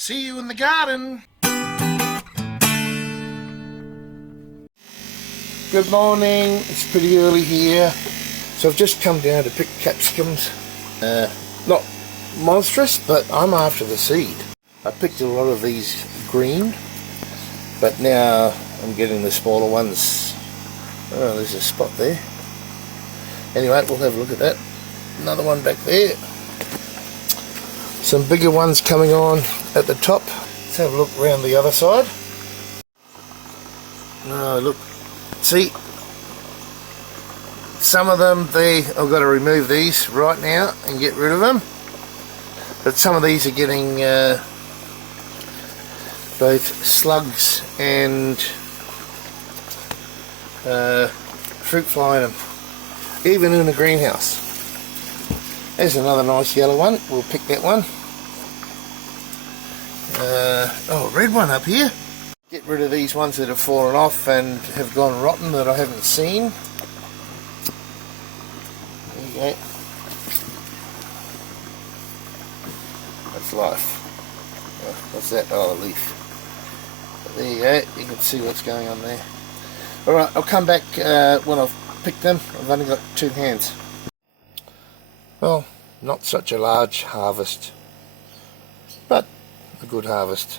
See you in the garden. Good morning. It's pretty early here. So I've just come down to pick capsicums. Not monstrous, but I'm after the seed. I picked a lot of these green, but now I'm getting the smaller ones. Oh, there's a spot there. Anyway, we'll have a look at that. Another one back there. Some bigger ones coming on at the top. Let's have a look around the other side. Oh, look. See? Some of them, I've got to remove these right now and get rid of them. But some of these are getting both slugs and fruit fly in them, even in the greenhouse. There's another nice yellow one. We'll pick that one. Oh, red one up here. Get rid of these ones that have fallen off and have gone rotten that I haven't seen. There you go. That's life. What's that? Oh, a leaf. But there you go. You can see what's going on there. Alright, I'll come back when I've picked them. I've only got 2 hands. Well, not such a large harvest, but a good harvest.